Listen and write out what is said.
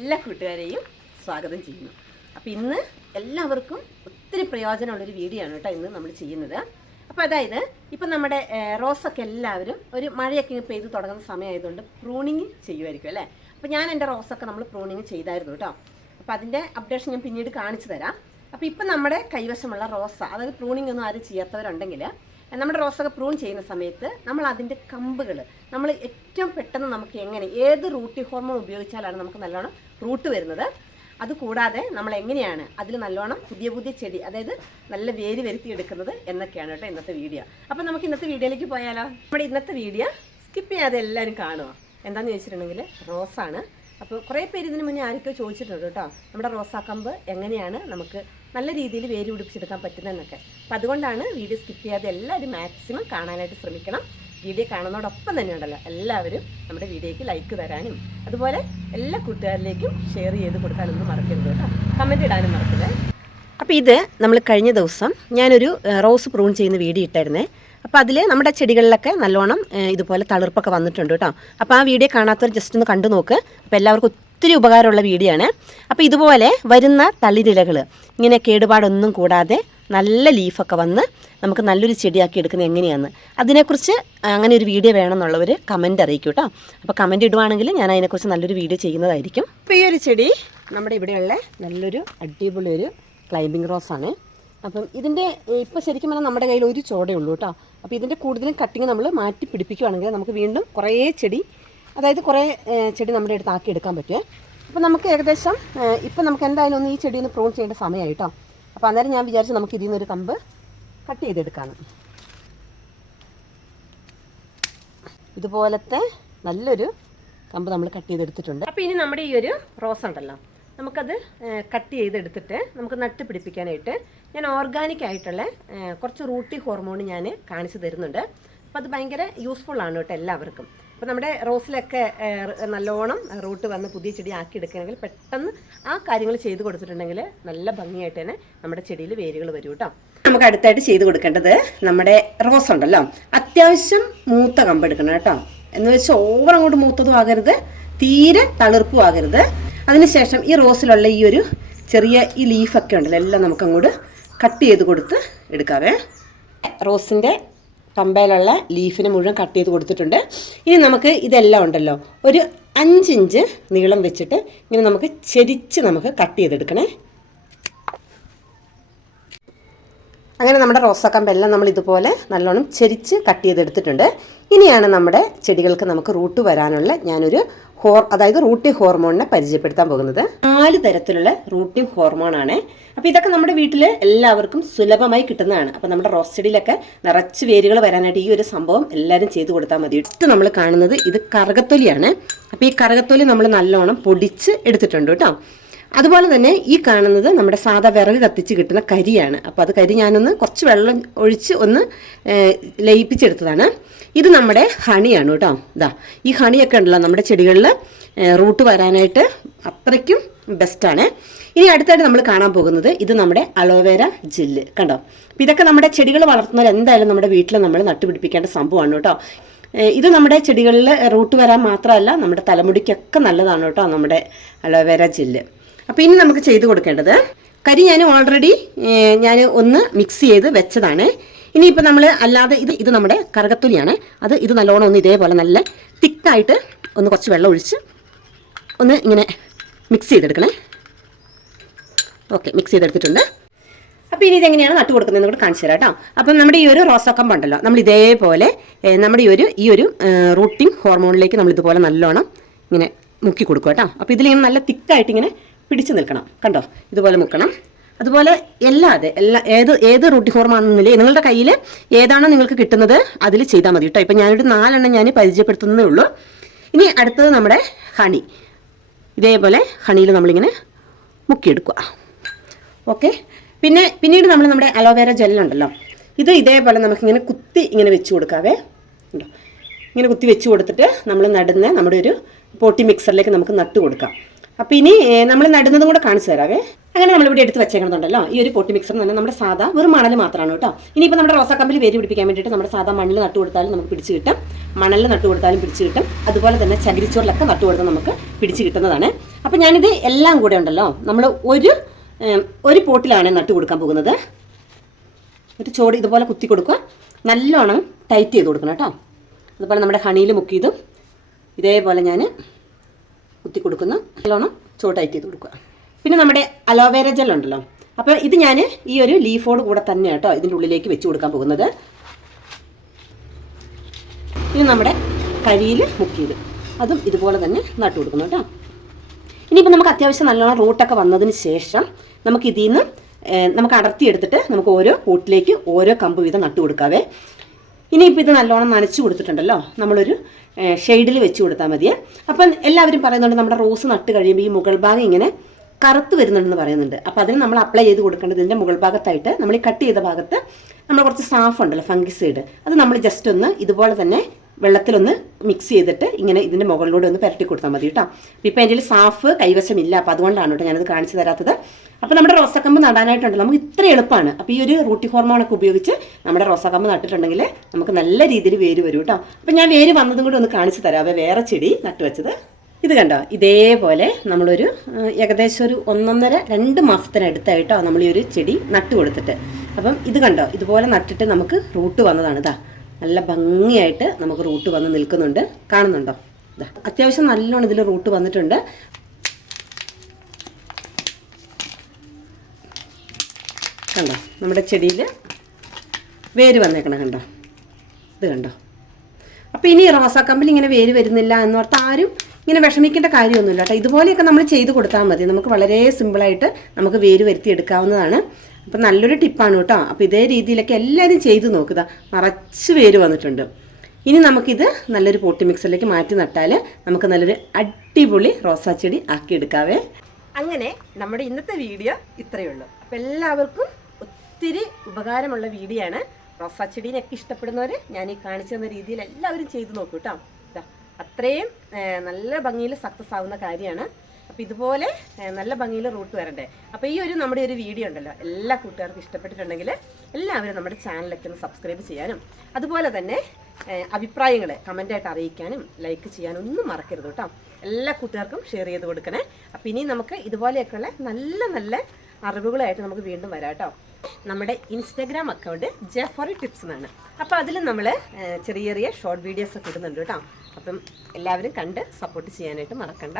എല്ലാ കൂട്ടുകാരെയും സ്വാഗതം ചെയ്യുന്നു. അപ്പോൾ ഇന്ന് എല്ലാവർക്കും ഒത്തിരി പ്രയോജനമുള്ളൊരു വീഡിയോ ആണ് കേട്ടോ ഇന്ന് നമ്മൾ ചെയ്യുന്നത്. അപ്പോൾ അതായത് ഇപ്പം നമ്മുടെ റോസൊക്കെ എല്ലാവരും ഒരു മഴയൊക്കെ പെയ്ത് തുടങ്ങുന്ന സമയമായതുകൊണ്ട് പ്രൂണിങ് ചെയ്യുമായിരിക്കും അല്ലേ? അപ്പോൾ ഞാൻ എന്റെ റോസൊക്കെ നമ്മൾ പ്രൂണിങ് ചെയ്തായിരുന്നു കേട്ടോ. അപ്പോൾ അതിന്റെ അപ്ഡേഷൻ ഞാൻ പിന്നീട് കാണിച്ചു തരാം. അപ്പോൾ ഇപ്പം നമ്മുടെ കൈവശമുള്ള റോസ അതായത് പ്രൂണിങ് ഒന്നും ആരും ചെയ്യാത്തവരുണ്ടെങ്കിൽ നമ്മുടെ റോസൊക്കെ പ്രൂൺ ചെയ്യുന്ന സമയത്ത് നമ്മൾ അതിന്റെ കമ്പുകൾ നമ്മൾ ഏറ്റവും പെട്ടെന്ന് നമുക്ക് എങ്ങനെ ഏത് റൂട്ടി ഹോർമോൺ ഉപയോഗിച്ചാലാണ് നമുക്ക് നല്ലോണം റൂട്ട് വരുന്നത്. അതുകൂടാതെ നമ്മൾ എങ്ങനെയാണ് അതിൽ നല്ലോണം പുതിയ പുതിയ ചെടി അതായത് നല്ല വേര് വരുത്തിയെടുക്കുന്നത് എന്നൊക്കെയാണ് കേട്ടോ ഇന്നത്തെ വീഡിയോ. അപ്പം നമുക്ക് ഇന്നത്തെ വീഡിയോയിലേക്ക് പോയാലോ? നമ്മുടെ ഇന്നത്തെ വീഡിയോ സ്കിപ്പ് ചെയ്യാതെ എല്ലാവരും കാണുമോ എന്താണെന്ന് ചോദിച്ചിട്ടുണ്ടെങ്കിൽ റോസാണ്. അപ്പോൾ കുറേ പേര് ഇതിന് മുന്നേ ആരൊക്കെ ചോദിച്ചിട്ടുണ്ട് കേട്ടോ. നമ്മുടെ റോസാക്കമ്പ് എങ്ങനെയാണ് നമുക്ക് നല്ല രീതിയിൽ വേര് പിടിപ്പിച്ചെടുക്കാൻ പറ്റുന്നതെന്നൊക്കെ. അപ്പോൾ അതുകൊണ്ടാണ് വീഡിയോ സ്കിപ്പ് ചെയ്യാതെ എല്ലാവരും മാക്സിമം കാണാനായിട്ട് ശ്രമിക്കണം. വീഡിയോ കാണുന്നതോടൊപ്പം തന്നെ ഉണ്ടല്ലോ എല്ലാവരും നമ്മുടെ വീഡിയോയ്ക്ക് ലൈക്ക് തരാനും അതുപോലെ എല്ലാ കൂട്ടുകാരിലേക്കും ഷെയർ ചെയ്ത് കൊടുക്കാനൊന്നും മറക്കരുത് കേട്ടോ. കമന്റ് ഇടാനും മറക്കരുത്. അപ്പോൾ ഇത് നമ്മൾ കഴിഞ്ഞ ദിവസം ഞാനൊരു റോസ് പ്രൂൺ ചെയ്യുന്ന വീഡിയോ ഇട്ടായിരുന്നേ. അപ്പോൾ അതിൽ നമ്മുടെ ചെടികളിലൊക്കെ നല്ലോണം ഇതുപോലെ തളിർപ്പൊക്കെ വന്നിട്ടുണ്ട് കേട്ടോ. അപ്പോൾ ആ വീഡിയോ കാണാത്തവർ ജസ്റ്റ് ഒന്ന് കണ്ടു നോക്ക്. അപ്പോൾ എല്ലാവർക്കും ഒത്തിരി ഉപകാരമുള്ള വീഡിയോ ആണ്. അപ്പോൾ ഇതുപോലെ വരുന്ന തളിരിലകൾ ഇങ്ങനെ കേടുപാടൊന്നും കൂടാതെ നല്ല ലീഫൊക്കെ വന്ന് നമുക്ക് നല്ലൊരു ചെടിയാക്കി എടുക്കുന്നത് എങ്ങനെയാണ് അതിനെക്കുറിച്ച് അങ്ങനെ ഒരു വീഡിയോ വേണമെന്നുള്ളവർ കമന്റ് അറിയിക്കും കേട്ടോ അപ്പോൾ കമന്റ് ഇടുവാണെങ്കിൽ ഞാൻ അതിനെക്കുറിച്ച് നല്ലൊരു വീഡിയോ ചെയ്യുന്നതായിരിക്കും. അപ്പോൾ ഈ ഒരു ചെടി നമ്മുടെ ഇവിടെയുള്ള നല്ലൊരു അടിപൊളി ഒരു ക്ലൈമ്പിംഗ് റോസാണ് അപ്പം ഇതിന്റെ ഇപ്പോൾ ശരിക്കും പറഞ്ഞാൽ നമ്മുടെ കയ്യിൽ ഒരു ചോടേ ഉള്ളൂ കേട്ടോ അപ്പോൾ ഇതിന്റെ കൂടുതലും കട്ടിങ് നമ്മൾ മാറ്റി പിടിപ്പിക്കുകയാണെങ്കിൽ നമുക്ക് വീണ്ടും കുറേ ചെടി അതായത് കുറേ ചെടി നമ്മുടെ അടുത്ത് ആക്കി എടുക്കാൻ പറ്റുമേ അപ്പോൾ നമുക്ക് ഏകദേശം ഇപ്പം നമുക്ക് എന്തായാലും ഒന്ന് ഈ ചെടി ഒന്ന് പ്രൂൺ ചെയ്യേണ്ട സമയമായി കേട്ടോ അപ്പോൾ അന്നേരം ഞാൻ വിചാരിച്ചു നമുക്ക് ഇതിൽ നിന്നൊരു കമ്പ് കട്ട് ചെയ്തെടുക്കാമെന്ന് ഇതുപോലത്തെ നല്ലൊരു കമ്പ് നമ്മൾ കട്ട് ചെയ്തെടുത്തിട്ടുണ്ട്. അപ്പോൾ ഇനി നമ്മുടെ ഈ ഒരു റോസ് ഉണ്ടല്ലോ നമുക്കത് കട്ട് ചെയ്തെടുത്തിട്ട് നമുക്ക് നട്ട് പിടിപ്പിക്കാനായിട്ട് ഞാൻ ഓർഗാനിക് ആയിട്ടുള്ള കുറച്ച് റൂട്ടി ഹോർമോൺ ഞാൻ കാണിച്ചു തരുന്നുണ്ട്. അപ്പോൾ അത് ഭയങ്കര യൂസ്ഫുൾ ആണ് കേട്ടോ എല്ലാവർക്കും. അപ്പോൾ നമ്മുടെ റോസിലൊക്കെ നല്ലോണം റൂട്ട് വന്ന് പുതിയ ചെടി ആക്കി എടുക്കണമെങ്കിൽ പെട്ടെന്ന് ആ കാര്യങ്ങൾ ചെയ്ത് കൊടുത്തിട്ടുണ്ടെങ്കിൽ നല്ല ഭംഗിയായിട്ട് തന്നെ നമ്മുടെ ചെടിയിൽ വേരുകൾ വരും കേട്ടോ. നമുക്ക് അടുത്തായിട്ട് ചെയ്ത് കൊടുക്കേണ്ടത് നമ്മുടെ റോസ് ഉണ്ടല്ലോ. അത്യാവശ്യം മൂത്ത കമ്പ് എടുക്കണം കേട്ടോ. എന്ന് വെച്ചാൽ ഓവർ അങ്ങോട്ട് മൂത്തതും ആകരുത് തീരെ തളിർപ്പും ആകരുത്. അതിനുശേഷം ഈ റോസിലുള്ള ഈ ഒരു ചെറിയ ഈ ലീഫൊക്കെ ഉണ്ടല്ലോ എല്ലാം നമുക്ക് അങ്ങോട്ട് കട്ട് ചെയ്ത് കൊടുത്ത് എടുക്കാവേ. റോസിന്റെ പമ്പയിലുള്ള ലീഫിന് മുഴുവൻ കട്ട് ചെയ്ത് കൊടുത്തിട്ടുണ്ട്. ഇനി നമുക്ക് ഇതെല്ലാം ഉണ്ടല്ലോ. ഒരു അഞ്ചിഞ്ച് നീളം വെച്ചിട്ട് ഇങ്ങനെ നമുക്ക് ചെരിച്ച് നമുക്ക് കട്ട് ചെയ്തെടുക്കണേ. അങ്ങനെ നമ്മുടെ റോസാക്കമ്പെല്ലാം നമ്മൾ ഇതുപോലെ നല്ലോണം ചെരിച്ച് കട്ട് ചെയ്തെടുത്തിട്ടുണ്ട്. ഇനിയാണ് നമ്മുടെ ചെടികൾക്ക് നമുക്ക് റൂട്ട് വരാനുള്ള ഞാനൊരു ഹോർ അതായത് റൂട്ടിംഗ് ഹോർമോണിനെ പരിചയപ്പെടുത്താൻ പോകുന്നത്. നാല് തരത്തിലുള്ള റൂട്ടിംഗ് ഹോർമോണാണ് അപ്പോൾ ഇതൊക്കെ നമ്മുടെ വീട്ടിൽ എല്ലാവർക്കും സുലഭമായി കിട്ടുന്നതാണ്. അപ്പോൾ നമ്മുടെ റോസ് ചെടിയിലൊക്കെ നിറച്ച് വേരുകൾ വരാനായിട്ട് ഈ ഒരു സംഭവം എല്ലാവരും ചെയ്തു കൊടുത്താൽ മതി. ഇട്ട് നമ്മൾ കാണുന്നത് ഇത് കറകത്തൊലിയാണ്. അപ്പോൾ ഈ കറകത്തൊലി നമ്മൾ നല്ലോണം പൊടിച്ച് എടുത്തിട്ടുണ്ട് കേട്ടോ. അതുപോലെ തന്നെ ഈ കാണുന്നത് നമ്മുടെ സാധാ വിറക് കത്തിച്ച് കിട്ടുന്ന കരിയാണ്. അപ്പോൾ അത് കരി ഞാനൊന്ന് കുറച്ച് വെള്ളം ഒഴിച്ച് ഒന്ന് ലയിപ്പിച്ചെടുത്തതാണ്. ഇത് നമ്മുടെ ഹണിയാണ് കേട്ടോ. ഇതാ ഈ ഹണിയൊക്കെ ഉണ്ടല്ലോ നമ്മുടെ ചെടികളിൽ റൂട്ട് വരാനായിട്ട് അത്രയ്ക്കും ബെസ്റ്റാണ് ഇനി അടുത്തായിട്ട് നമ്മൾ കാണാൻ പോകുന്നത് ഇത് നമ്മുടെ അലോവേര ജെല്ല് കണ്ടോ? അപ്പോൾ ഇതൊക്കെ നമ്മുടെ ചെടികൾ വളർത്തുന്നവർ എന്തായാലും നമ്മുടെ വീട്ടിൽ നമ്മൾ നട്ടുപിടിപ്പിക്കേണ്ട സംഭവമാണ് കേട്ടോ. ഇത് നമ്മുടെ ചെടികളിൽ റൂട്ട് വരാൻ മാത്രമല്ല നമ്മുടെ തലമുടിക്കൊക്കെ നല്ലതാണ് കേട്ടോ നമ്മുടെ അലോവേര ജെല്ല്. അപ്പോൾ ഇനി നമുക്ക് ചെയ്ത് കൊടുക്കേണ്ടത് കരി ഞാൻ ഓൾറെഡി ഞാൻ ഒന്ന് മിക്സ് ചെയ്ത് വെച്ചതാണ്. ഇനിയിപ്പോൾ നമ്മൾ അല്ലാതെ ഇത് ഇത് നമ്മുടെ കറകത്തുലിയാണ് അത് ഇത് നല്ലോണം ഒന്ന് ഇതേപോലെ നല്ല തിക്കായിട്ട് ഒന്ന് കുറച്ച് വെള്ളം ഒഴിച്ച് ഒന്ന് ഇങ്ങനെ മിക്സ് ചെയ്തെടുക്കണേ. ഓക്കെ മിക്സ് ചെയ്തെടുത്തിട്ടുണ്ട്. അപ്പോൾ ഇനി ഇതെങ്ങനെയാണ് നട്ടു കൊടുക്കുന്നത് കൂടെ കാണിച്ചു തരാം കേട്ടോ. അപ്പം നമ്മുടെ ഈ ഒരു റോസക്കമ്പ് ഉണ്ടല്ലോ നമ്മൾ ഇതേപോലെ നമ്മുടെ ഈ ഒരു ഈ ഒരു റൂട്ടിംഗ് ഹോർമോണിലേക്ക് നമ്മൾ ഇതുപോലെ നല്ലോണം ഇങ്ങനെ മുക്കി കൊടുക്കുക കേട്ടോ. അപ്പോൾ ഇതിലിങ്ങനെ നല്ല തിക്കായിട്ട് ഇങ്ങനെ പിടിച്ചു നിൽക്കണം. കണ്ടോ? ഇതുപോലെ മുക്കണം അതുപോലെ എല്ലാതെ എല്ലാ ഏത് ഏത് റൂട്ടി ഹോർമോണെന്നില്ലേ നിങ്ങളുടെ കയ്യിൽ ഏതാണോ നിങ്ങൾക്ക് കിട്ടുന്നത് അതിൽ ചെയ്താൽ മതി കേട്ടോ. ഇപ്പം ഞാനൊരു നാലെണ്ണം ഞാൻ പരിചയപ്പെടുത്തുന്നേ ഉള്ളൂ. ഇനി അടുത്തത് നമ്മുടെ ഹണി. ഇതേപോലെ ഹണിയിൽ നമ്മളിങ്ങനെ മുക്കിയെടുക്കുക. ഓക്കെ? പിന്നെ പിന്നീട് നമ്മൾ നമ്മുടെ അലോവേര ജെല്ലുണ്ടല്ലോ ഇത് ഇതേപോലെ നമുക്കിങ്ങനെ കുത്തി ഇങ്ങനെ വെച്ച് കൊടുക്കാവേ. ഇങ്ങനെ കുത്തി വെച്ച് കൊടുത്തിട്ട് നമ്മൾ നടുന്ന നമ്മുടെ ഒരു പോട്ടി മിക്സറിലേക്ക് നമുക്ക് നട്ട് കൊടുക്കാം. അപ്പോൾ ഇനി നമ്മൾ നടുന്നതും കൂടെ കാണിച്ചു തരാവേ. അങ്ങനെ നമ്മൾ നമ്മളിവിടെ എടുത്ത് വെച്ചേക്കണമെന്നുണ്ടല്ലോ ഈ ഒരു പൊട്ടി മിക്സർ പറഞ്ഞാൽ നമ്മുടെ സാധാ വെറും മണൽ മാത്രമാണ് കേട്ടോ. ഇനിയിപ്പോൾ നമ്മുടെ റോസാക്കമ്പിൽ വേര് പിടിപ്പിക്കാൻ വേണ്ടിയിട്ട് നമ്മുടെ സാധാ മണ്ണിൽ നട്ടു കൊടുത്താലും നമുക്ക് പിടിച്ച് കിട്ടും. മണലിൽ നട്ടു കൊടുത്താലും പിടിച്ച് കിട്ടും. അതുപോലെ തന്നെ ചകിരിച്ചോറിലൊക്കെ നട്ടു കൊടുത്താൽ നമുക്ക് പിടിച്ച് കിട്ടുന്നതാണ്. അപ്പം ഞാനിത് എല്ലാം കൂടെ ഉണ്ടല്ലോ. നമ്മൾ ഒരു ഒരു പോട്ടിലാണ് നട്ടു കൊടുക്കാൻ പോകുന്നത്. ഒരു ചോട് ഇതുപോലെ കുത്തി കൊടുക്കുക. നല്ലോണം ടൈറ്റ് ചെയ്ത് കൊടുക്കണം കേട്ടോ. അതുപോലെ നമ്മുടെ ഹണിയിൽ മുക്കിയതും ഇതേപോലെ ഞാൻ കുത്തി കൊടുക്കുന്നു നല്ലോണം ചൂടായിട്ട് ചെയ്ത് കൊടുക്കുക. പിന്നെ നമ്മുടെ അലോവേര ജെൽ ഉണ്ടല്ലോ. അപ്പോൾ ഇത് ഞാൻ ഈ ഒരു ലീഫോട് കൂടെ തന്നെ കേട്ടോ ഇതിന്റെ ഉള്ളിലേക്ക് വെച്ച് കൊടുക്കാൻ പോകുന്നത്. ഇത് നമ്മുടെ കരിയിൽ മുക്കിയത്. അതും ഇതുപോലെ തന്നെ നട്ടു കൊടുക്കുന്നു കേട്ടോ. ഇനിയിപ്പോൾ നമുക്ക് അത്യാവശ്യം നല്ലോണം റൂട്ടൊക്കെ വന്നതിന് ശേഷം നമുക്ക് ഇതിൽ നിന്ന് നമുക്ക് അടർത്തിയെടുത്തിട്ട് നമുക്ക് ഓരോ കൂട്ടിലേക്ക് ഓരോ കമ്പ് വീതം നട്ടു കൊടുക്കാവേ. ഇനിയിപ്പോൾ ഇത് നല്ലോണം നനച്ചു കൊടുത്തിട്ടുണ്ടല്ലോ. നമ്മളൊരു ഷെയ്ഡിൽ വെച്ച് കൊടുത്താൽ മതിയേ. അപ്പം എല്ലാവരും പറയുന്നുണ്ട് നമ്മുടെ റോസ് നട്ട് കഴിയുമ്പോൾ ഈ മുകൾ ഭാഗം ഇങ്ങനെ കറുത്ത് വരുന്നുണ്ടെന്ന് പറയുന്നുണ്ട്. അപ്പോൾ അതിന് നമ്മൾ അപ്ലൈ ചെയ്ത് കൊടുക്കേണ്ടത് ഇതിന്റെ മുകൾ ഭാഗത്തായിട്ട്. നമ്മൾ ഈ കട്ട് ചെയ്ത ഭാഗത്ത് നമ്മൾ കുറച്ച് സാഫ് ഉണ്ടല്ലോ ഫംഗിസൈഡ് അത് നമ്മൾ ജസ്റ്റ് ഒന്ന് ഇതുപോലെ തന്നെ വെള്ളത്തിലൊന്ന് മിക്സ് ചെയ്തിട്ട് ഇങ്ങനെ ഇതിന്റെ മുകളിലൂടെ ഒന്ന് പുരട്ടി കൊടുത്താൽ മതി കേട്ടോ. ഇപ്പം എന്റെ സാഫ് കൈവശമില്ല. അപ്പോൾ അതുകൊണ്ടാണ് കേട്ടോ ഞാനത് കാണിച്ചു തരാത്തത്. അപ്പോൾ നമ്മുടെ റോസക്കമ്പ് നടാനായിട്ടുണ്ട്. നമുക്ക് ഇത്ര എളുപ്പമാണ് അപ്പോൾ ഈ ഒരു റൂട്ടി ഹോർമോണൊക്കെ ഉപയോഗിച്ച് നമ്മുടെ റോസക്കമ്പ് നട്ടിട്ടുണ്ടെങ്കിൽ നമുക്ക് നല്ല രീതിയിൽ വേര് വരും കേട്ടോ. അപ്പോൾ ഞാൻ വേര് വന്നതും കൂടി ഒന്ന് കാണിച്ചു തരാവേ വേറെ ചെടി നട്ടുവെച്ചത് ഇത് കണ്ടോ? ഇതേപോലെ നമ്മളൊരു ഏകദേശം ഒരു ഒന്നൊന്നര രണ്ട് മാസത്തിനടുത്തായിട്ടോ നമ്മൾ ഈ ഒരു ചെടി നട്ടു കൊടുത്തിട്ട്. അപ്പം ഇത് കണ്ടോ? ഇതുപോലെ നട്ടിട്ട് നമുക്ക് റൂട്ട് വന്നതാണ് ഇതാ നല്ല ഭംഗിയായിട്ട് നമുക്ക് റൂട്ട് വന്ന് നിൽക്കുന്നുണ്ട്. കാണുന്നുണ്ടോ? അത്യാവശ്യം നല്ലോണം ഇതിൽ റൂട്ട് വന്നിട്ടുണ്ട്. കണ്ടോ? നമ്മുടെ ചെടിയിൽ വേര് വന്നേക്കണം കണ്ടോ? ഇത് കണ്ടോ? അപ്പോൾ ഇനി റോസാക്കമ്പിൽ ഇങ്ങനെ വേര് വരുന്നില്ല എന്ന് ഓർത്ത് ആരും ഇങ്ങനെ വിഷമിക്കേണ്ട കാര്യമൊന്നുമില്ല കേട്ടോ. ഇതുപോലെയൊക്കെ നമ്മൾ ചെയ്ത് കൊടുത്താൽ മതി. നമുക്ക് വളരെ സിമ്പിളായിട്ട് നമുക്ക് വേര് വരുത്തി എടുക്കാവുന്നതാണ്. അപ്പം നല്ലൊരു ടിപ്പാണ് കേട്ടോ. അപ്പോൾ ഇതേ രീതിയിലൊക്കെ എല്ലാവരും ചെയ്ത് നോക്കുക. നിറച്ച് പേര് വന്നിട്ടുണ്ട്. ഇനി നമുക്കിത് നല്ലൊരു പോട്ടി മിക്സറിലേക്ക് മാറ്റി നട്ടാൽ നമുക്ക് നല്ലൊരു അടിപൊളി റോസാ ചെടി ആക്കിയെടുക്കാവേ അങ്ങനെ നമ്മുടെ ഇന്നത്തെ വീഡിയോ ഇത്രയേ ഉള്ളൂ. അപ്പം എല്ലാവർക്കും ഒത്തിരി ഉപകാരമുള്ള വീഡിയോ ആണ് റോസാ ചെടീനൊക്കെ ഇഷ്ടപ്പെടുന്നവർ ഞാൻ ഈ കാണിച്ചു തന്ന രീതിയിൽ എല്ലാവരും ചെയ്തു നോക്കൂ കേട്ടോ. അത്രയും നല്ല ഭംഗിയിൽ സക്സസ് ആവുന്ന കാര്യമാണ്. അപ്പോൾ ഇതുപോലെ നല്ല ഭംഗിയിൽ റൂട്ട് വരണ്ടേ. അപ്പോൾ ഈ ഒരു നമ്മുടെ ഒരു വീഡിയോ ഉണ്ടല്ലോ എല്ലാ കൂട്ടുകാർക്കും ഇഷ്ടപ്പെട്ടിട്ടുണ്ടെങ്കിൽ എല്ലാവരും നമ്മുടെ ചാനലൊക്കെ ഒന്ന് സബ്സ്ക്രൈബ് ചെയ്യാനും അതുപോലെ തന്നെ അഭിപ്രായങ്ങൾ കമന്റായിട്ട് അറിയിക്കാനും ലൈക്ക് ചെയ്യാനും ഒന്നും മറക്കരുത് കേട്ടോ. എല്ലാ കൂട്ടുകാർക്കും ഷെയർ ചെയ്ത് കൊടുക്കണേ. അപ്പം ഇനി നമുക്ക് ഇതുപോലെയൊക്കെയുള്ള നല്ല നല്ല അറിവുകളായിട്ട് നമുക്ക് വീണ്ടും വരാം കേട്ടോ. നമ്മുടെ ഇൻസ്റ്റാഗ്രാം അക്കൗണ്ട് ജെഫറി ടിപ്സ് എന്നാണ്. അപ്പോൾ അതിൽ നമ്മൾ ചെറിയ ചെറിയ ഷോർട്ട് വീഡിയോസ് ഒക്കെ ഇടുന്നുണ്ട് കേട്ടോ. അപ്പം എല്ലാവരും കണ്ട് സപ്പോർട്ട് ചെയ്യാനായിട്ട് മറക്കണ്ട.